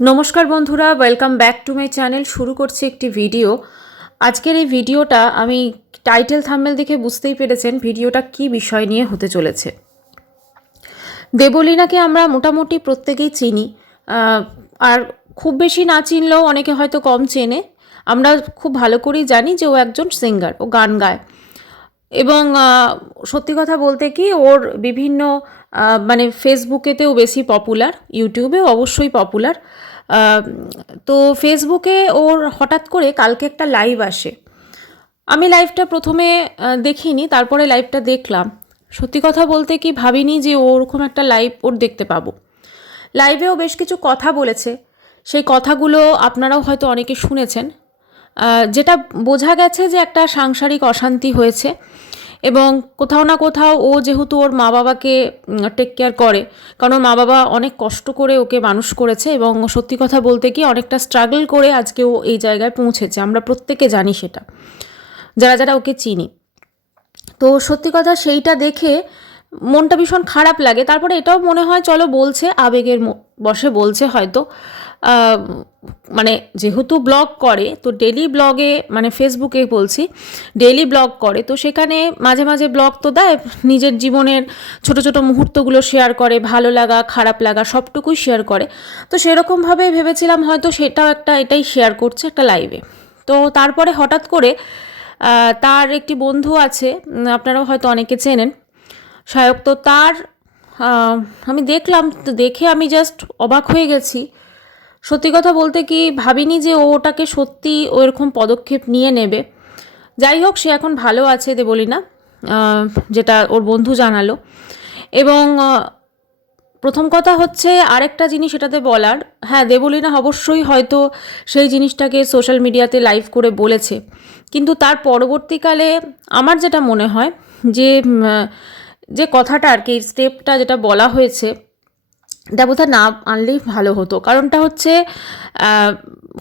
নমস্কার বন্ধুরা, welcome back to my channel. শুরু করছি একটি ভিডিও। আজকের এই ভিডিওটা আমি টাইটেল থাম্বনেল দেখে বুঝতেই পেরেছেন ভিডিওটা কি বিষয় নিয়ে হতে চলেছে। দেবলীনাকে আমরা মোটামুটি প্রত্যেকেই চিনি, আর খুব বেশি না চিনলেও অনেকে হয়তো কম চেনে। আমরা খুব ভালো করেই জানি যে ও একজন সিঙ্গার, ও গান গায়। এবং সত্যি কথা বলতে কি, ওর বিভিন্ন মানে ফেসবুকেতেও বেশি পপুলার, ইউটিউবেও অবশ্যই পপুলার। তো ফেসবুকে ওর হঠাৎ করে কালকে একটা লাইভ আসে। আমি লাইভটা প্রথমে দেখিনি, তারপরে লাইভটা দেখলাম। সত্যি কথা বলতে কি, ভাবিনি যে ওরকম একটা লাইভ ওর দেখতে পাবো। লাইভেও বেশ কিছু কথা বলেছে, সেই কথাগুলো আপনারাও হয়তো অনেকে শুনেছেন। যেটা বোঝা গেছে যে একটা সাংসারিক অশান্তি হয়েছে, এবং কোথাও না কোথাও ও যেহেতু ওর মা বাবাকে টেক কেয়ার করে, কারণ ওর মা বাবা অনেক কষ্ট করে ওকে মানুষ করেছে, এবং সত্যি কথা বলতে কি অনেকটা স্ট্রাগল করে আজকে ও এই জায়গায় পৌঁছেছে। আমরা প্রত্যেকে জানি সেটা, যারা যারা ওকে চিনি। তো সত্যি কথা সেইটা দেখে মনটা ভীষণ খারাপ লাগে। তারপরে এটাও মনে হয় চলো বলছে, আবেগের বশে বলছে হয়তো। মানে যেহেতু ব্লগ করে, তো ডেলি ব্লগে, মানে ফেসবুকে বলছি, ডেলি ব্লগ করে, তো সেখানে মাঝে মাঝে ব্লগ তো দেয়, নিজের জীবনের ছোট ছোট মুহূর্তগুলো শেয়ার করে, ভালো লাগা খারাপ লাগা সবটুকুই শেয়ার করে। তো সেরকমভাবে ভেবেছিলাম হয়তো সেটাও এটাই শেয়ার করছে একটা লাইভে। তো তারপরে হঠাৎ করে তার একটি বন্ধু আছে, আপনারাও হয়তো অনেকে চেনেন, সায়ক। তো তার আমি দেখলাম, তো দেখে আমি জাস্ট অবাক হয়ে গেছি। সত্যি কথা বলতে কি, ভাবিনি যে ওটাকে সত্যি ওরকম পদক্ষেপ নিয়ে নেবে। যাই হোক, সে এখন ভালো আছে দেবলীনা, যেটা ওর বন্ধু জানালো। এবং প্রথম কথা হচ্ছে আরেকটা জিনিস এটাতে বলার, হ্যাঁ দেবলীনা অবশ্যই হয়তো সেই জিনিসটাকে সোশ্যাল মিডিয়াতে লাইভ করে বলেছে, কিন্তু তার পরবর্তীকালে আমার যেটা মনে হয় যে যে কথাটা আর কি, স্টেপটা যেটা বলা হয়েছে, এটা বোধহয় না আনলেই ভালো হতো। কারণটা হচ্ছে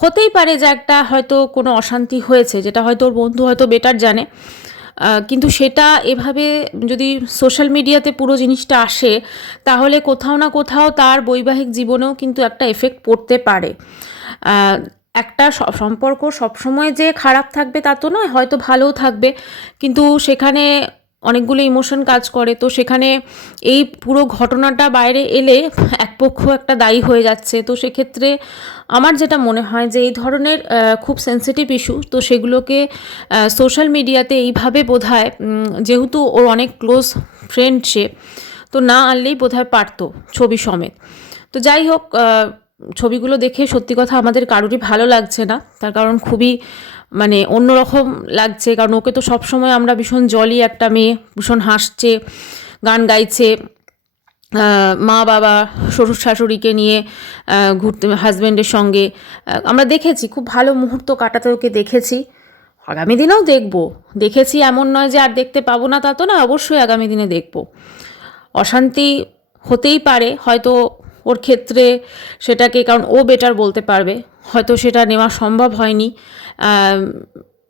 হতেই পারে যে একটা হয়তো কোনো অশান্তি হয়েছে, যেটা হয়তো ওর বন্ধু হয়তো বেটার জানে, কিন্তু সেটা এভাবে যদি সোশ্যাল মিডিয়াতে পুরো জিনিসটা আসে, তাহলে কোথাও না কোথাও তার বৈবাহিক জীবনেও কিন্তু একটা এফেক্ট পড়তে পারে। একটা সম্পর্ক সবসময় যে খারাপ থাকবে তা তো নয়, হয়তো ভালোও থাকবে, কিন্তু সেখানে অনেকগুলো ইমোশন কাজ করে। তো সেখানে এই পুরো ঘটনাটা বাইরে এলে এক পক্ষ একটা দায়ী হয়ে যাচ্ছে। তো সেক্ষেত্রে আমার যেটা মনে হয় যে এই ধরনের খুব সেন্সিটিভ ইস্যু, তো সেগুলোকে সোশ্যাল মিডিয়াতে এইভাবে বোধহয়, যেহেতু ওর অনেক ক্লোজ ফ্রেন্ড সে, তো না আনলেই বোধহয় পারতো ছবি সমেত। তো যাই হোক, ছবিগুলো দেখে সত্যি কথা আমাদের কারোরই ভালো লাগছে না, তার কারণ খুবই মানে অন্যরকম লাগছে। কারণ ওকে তো সবসময় আমরা ভীষণ জলি একটা মেয়ে, ভীষণ হাসছে, গান গাইছে, মা বাবা শ্বশুর শাশুড়িকে নিয়ে ঘুরতে, হাজব্যান্ডের সঙ্গে আমরা দেখেছি খুব ভালো মুহূর্ত কাটাতে ওকে দেখেছি। আগামী দিনেও দেখেছি, এমন নয় যে আর দেখতে পাবো না, তা তো না, অবশ্যই আগামী দিনে দেখব। অশান্তি হতেই পারে হয়তো ওর ক্ষেত্রে, সেটাকে, কারণ ও বেটার বলতে পারবে, হয়তো সেটা নেওয়া সম্ভব হয়নি।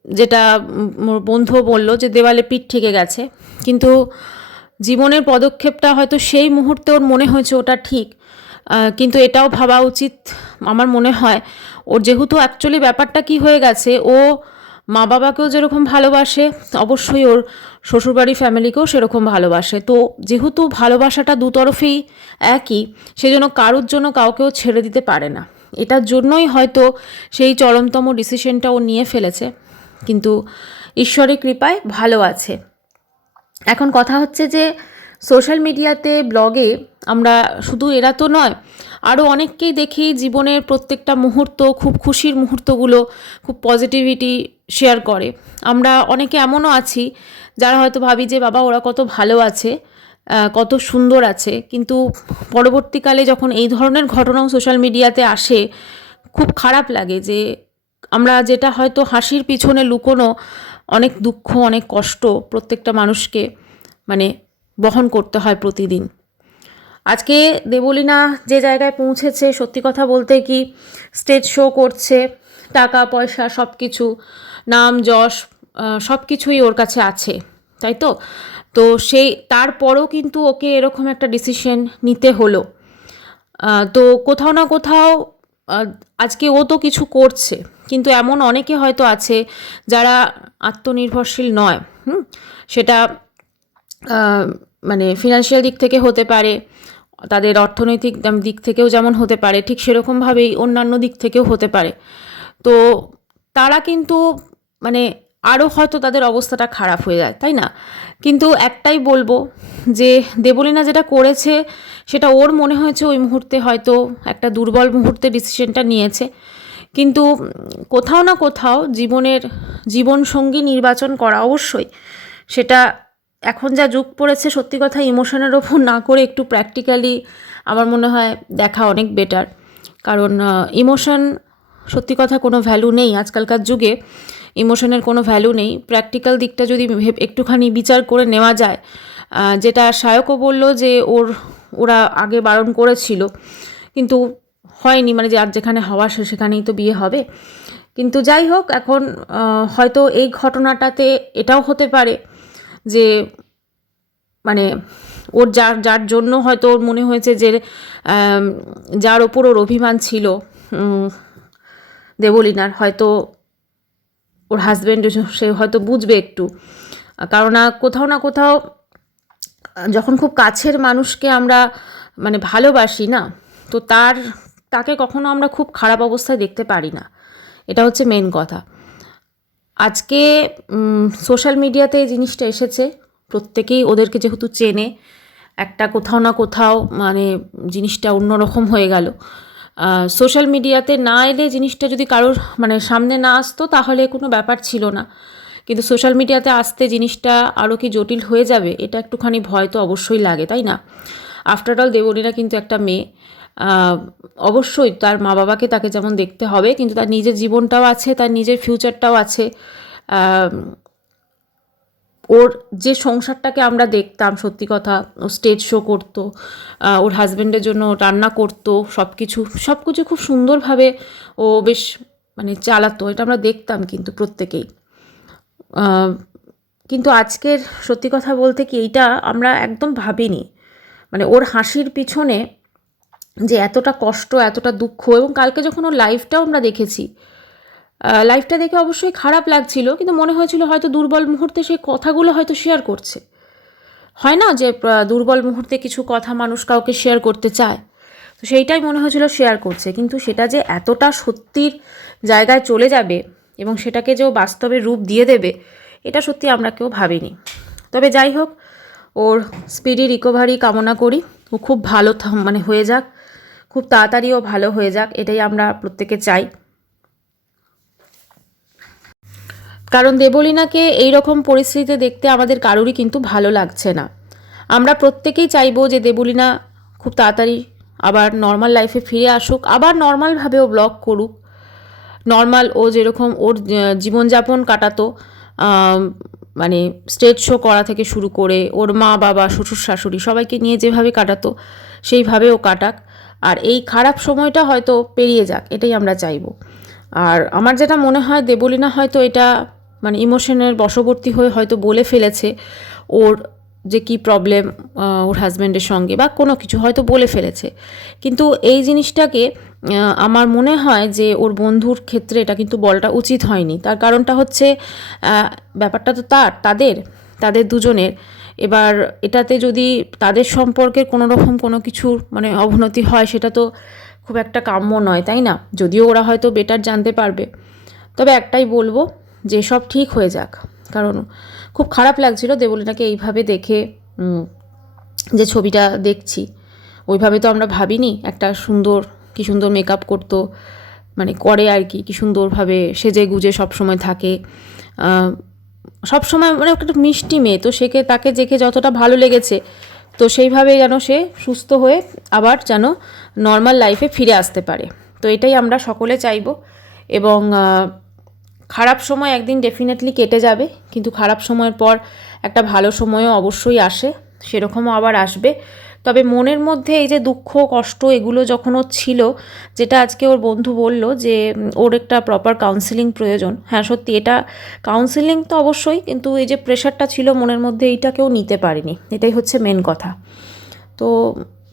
যেটা বন্ধুও বলল যে দেওয়ালে পিঠ ঠেকে গেছে, কিন্তু জীবনের পদক্ষেপটা হয়তো সেই মুহূর্তে ওর মনে হয়েছে ওটা ঠিক। কিন্তু এটাও ভাবা উচিত আমার মনে হয় ওর, যেহেতু অ্যাকচুয়ালি ব্যাপারটা কি হয়ে গেছে, ও মা বাবাকেও যেরকম ভালোবাসে, অবশ্যই ওর শ্বশুরবাড়ি ফ্যামিলিকেও সেরকম ভালোবাসে। তো যেহেতু ভালোবাসাটা দুতরফেই একই, সেজন্য কারোর জন্য কাউকেও ছেড়ে দিতে পারে না। এটার জন্যই হয়তো সেই চরমতম ডিসিশনটা ও নিয়ে ফেলেছে, কিন্তু ঈশ্বরের কৃপায় ভালো আছে। এখন কথা হচ্ছে যে সোশ্যাল মিডিয়াতে, ব্লগে আমরা শুধু এরা তো নয়, আরও অনেককেই দেখি জীবনের প্রত্যেকটা মুহূর্ত, খুব খুশির মুহূর্তগুলো খুব পজিটিভিটি শেয়ার করে। আমরা অনেকে এমনও আছি যারা হয়তো ভাবি যে বাবা ওরা কত ভালো আছে, কত সুন্দর আছে, কিন্তু পরবর্তীকালে যখন এই ধরনের ঘটনাও সোশ্যাল মিডিয়াতে আসে, খুব খারাপ লাগে যে আমরা যেটা হয়তো হাসির পিছনে লুকোনো অনেক দুঃখ, অনেক কষ্ট প্রত্যেকটা মানুষকে মানে বহন করতে হয় প্রতিদিন। আজকে দেবলীনা যে জায়গায় পৌঁছেছে, সত্যি কথা বলতে কি, স্টেজ শো করছে, টাকা পয়সা সব কিছু, নাম যশ সব কিছুই ওর কাছে আছে, তাই তো? তো সেই তারপরও কিন্তু ওকে এরকম একটা ডিসিশন নিতে হলো। তো কোথাও না কোথাও আহ, আজকে ও তো কিছু করছে, কিন্তু এমন অনেকে হয়তো আছে যারা আত্মনির্ভরশীল নয়। সেটা আহ, মানে ফিনান্সিয়াল দিক থেকে হতে পারে, তাদের অর্থনৈতিক দিক থেকেও যেমন হতে পারে, ঠিক সেরকমভাবেই অন্যান্য দিক থেকেও হতে পারে। তো তারা কিন্তু মানে আরও হয়তো তাদের অবস্থাটা খারাপ হয়ে যায়, তাই না? কিন্তু একটাই বলবো যে দেবলীনা যেটা করেছে সেটা ওর মনে হয়েছে ওই মুহূর্তে হয়তো একটা দুর্বল মুহূর্তে ডিসিশনটা নিয়েছে। কিন্তু কোথাও না কোথাও জীবনসঙ্গী নির্বাচন করা অবশ্যই সেটা এখন যা যুগ পড়েছে, সত্যি কথা ইমোশনের ওপর না করে একটু প্র্যাকটিক্যালি আমার মনে হয় দেখা অনেক বেটার। কারণ ইমোশন, সত্যি কথা কোনো ভ্যালু নেই আজকালকার যুগে, ইমোশনের কোনো ভ্যালু নেই। প্র্যাকটিক্যাল দিকটা যদি একটুখানি বিচার করে নেওয়া যায়, যেটা সায়কও বলল যে ওরা আগে বারণ করেছিল, কিন্তু হয়নি, মানে যে আর যেখানে হওয়া সেখানেই তো বিয়ে হবে। কিন্তু যাই হোক, এখন হয়তো এই ঘটনাটাতে এটাও হতে পারে যে মানে ওর যার জন্য হয়তো ওর মনে হয়েছে যে যার ওপর ওর অভিমান ছিল দেবলীনার, হয়তো ওর হাজব্যান্ড সে হয়তো বুঝবে একটু। কারণ কোথাও না কোথাও যখন খুব কাছের মানুষকে আমরা মানে ভালোবাসি না, তো তাকে কখনো আমরা খুব খারাপ অবস্থায় দেখতে পারি না, এটা হচ্ছে মেন কথা। আজকে সোশ্যাল মিডিয়াতে এই জিনিসটা এসেছে, প্রত্যেকেই ওদেরকে যেহেতু চেনে, একটা কোথাও না কোথাও মানে জিনিসটা অন্যরকম হয়ে গেল। সোশ্যাল মিডিয়াতে না এলে জিনিসটা যদি কারোর মানে সামনে না আসতো তাহলে কোনো ব্যাপার ছিল না, কিন্তু সোশ্যাল মিডিয়াতে আসতে জিনিসটা আরও কি জটিল হয়ে যাবে, এটা একটুখানি ভয় তো অবশ্যই লাগে, তাই না? আফটার অল দেবলীনা কিন্তু একটা মেয়ে, অবশ্যই তার মা বাবাকে তাকে যেমন দেখতে হবে, কিন্তু তার নিজের জীবনটাও আছে, তার নিজের ফিউচারটাও আছে। ওর যে সংসারটাকে আমরা দেখতাম, সত্যি কথা ও স্টেজ শো করতো, ওর হাজব্যান্ডের জন্য রান্না করতো, সব কিছু খুব সুন্দরভাবে ও বেশ মানে চালাতো, এটা আমরা দেখতাম কিন্তু প্রত্যেকেই। কিন্তু আজকের সত্যি কথা বলতে কি এইটা আমরা একদম ভাবিনি, মানে ওর হাসির পিছনে যে এতটা কষ্ট, এতটা দুঃখ। এবং কালকে যখন ওর লাইফটাও আমরা দেখেছি, লাইফটা দেখে অবশ্যই খারাপ লাগছিল, কিন্তু মনে হয়েছিল হয়তো দুর্বল মুহূর্তে সেই কথাগুলো হয়তো শেয়ার করছে। হয় না যে দুর্বল মুহূর্তে কিছু কথা মানুষ কাউকে শেয়ার করতে চায়, তো সেইটাই মনে হয়েছিল শেয়ার করছে। কিন্তু সেটা যে এতটা সত্যির জায়গায় চলে যাবে এবং সেটাকে যে ও বাস্তবে রূপ দিয়ে দেবে, এটা সত্যি আমরা কেউ ভাবিনি। তবে যাই হোক, ওর স্পিডি রিকভারি কামনা করি, ও খুব ভালো মানে হয়ে যাক, খুব তাড়াতাড়ি ও ভালো হয়ে যাক, এটাই আমরা প্রত্যেকে চাই। কারণ দেবলীনাকে এই রকম পরিস্থিতিতে দেখতে আমাদের কারোরই কিন্তু ভালো লাগছে না। আমরা প্রত্যেকেই চাইবো যে দেবলীনা খুব তাড়াতাড়ি আবার নর্মাল লাইফে ফিরে আসুক, আবার নর্মালভাবে ও ব্লগ করুক, নর্মাল ও যেরকম ওর জীবনযাপন কাটাতো, মানে স্টেজ শো করা থেকে শুরু করে ওর মা বাবা শ্বশুর শাশুড়ি সবাইকে নিয়ে যেভাবে কাটাতো সেইভাবে ও কাটাক, আর এই খারাপ সময়টা হয়তো পেরিয়ে যাক, এটাই আমরা চাইবো। আর আমার যেটা মনে হয় দেবলীনা হয়তো এটা মানে ইমোশনের বশবর্তী হয়ে হয়তো বলে ফেলেছে ওর যে কী প্রবলেম ওর হাজব্যান্ডের সঙ্গে, বা কোনো কিছু হয়তো বলে ফেলেছে। কিন্তু এই জিনিসটাকে আমার মনে হয় যে ওর বন্ধুর ক্ষেত্রে এটা কিন্তু বলাটা উচিত হয়নি। তার কারণটা হচ্ছে ব্যাপারটা তো তাদের দুজনের। এবার এটাতে যদি তাদের সম্পর্কের কোনো রকম কোনো কিছুর মানে অবনতি হয়, সেটা তো খুব একটা কাম্য নয়, তাই না? যদিও ওরা হয়তো বেটার জানতে পারবে। তবে একটাই বলবো যে সব ঠিক হয়ে যাক, কারণ খুব খারাপ লাগছিল দেবলীনাকে এইভাবে দেখে। যে ছবিটা দেখছি ওইভাবে তো আমরা ভাবিনি, একটা কি সুন্দর মেকআপ করতো, মানে করে আর কি সুন্দরভাবে সেজে গুজে সবসময় থাকে, সবসময় মানে একটা মিষ্টি মেয়ে, তো তাকে দেখে যতটা ভালো লেগেছে, তো সেইভাবে যেন সে সুস্থ হয়ে আবার যেন নর্মাল লাইফে ফিরে আসতে পারে, তো এটাই আমরা সকলে চাইবো। এবং খারাপ সময় একদিন ডেফিনেটলি কেটে যাবে, কিন্তু খারাপ সময়ের পর একটা ভালো সময়ও অবশ্যই আসে, সেরকমও আবার আসবে। তবে মনের মধ্যে এই যে দুঃখ কষ্ট এগুলো যখন ওর ছিল, যেটা আজকে ওর বন্ধু বলল যে ওর একটা প্রপার কাউন্সেলিং প্রয়োজন, হ্যাঁ সত্যি এটা কাউন্সেলিং তো অবশ্যই, কিন্তু এই যে প্রেশারটা ছিল মনের মধ্যে এইটা কেউ নিতে পারেনি, এটাই হচ্ছে মেন কথা। তো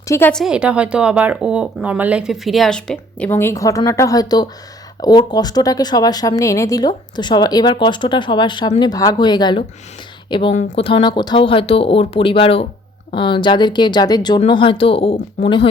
ঠিক আছে, এটা হয়তো আবার ও নর্মাল লাইফে ফিরে আসবে, এবং এই ঘটনাটা হয়তো ওর কষ্টটাকে সবার সামনে এনে দিল। তো এবার কষ্টটা সবার সামনে ভাগ হয়ে গেল, এবং কোথাও না কোথাও হয়তো ওর পরিবারও যাদের জন্য হয়তো ও মনে হয়